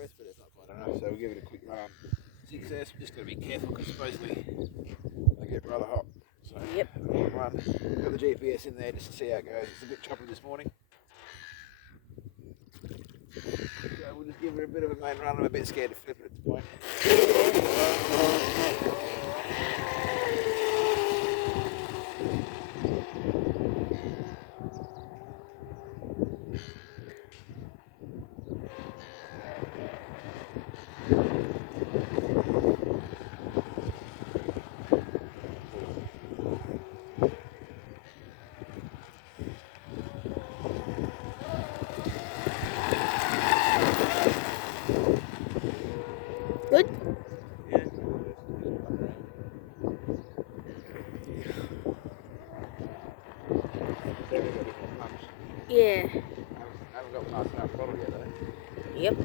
worth, but it's not quite enough. So we'll give it a quick run on success. Just got to be careful because supposedly they get rather hot. So Yep. Run. Got the GPS in there just to see how it goes. It's a bit choppy this morning. So we'll just give her a bit of a main run. I'm a bit scared to flip it at this point. Good? Yeah. I haven't got past that bottle yet though. Yep.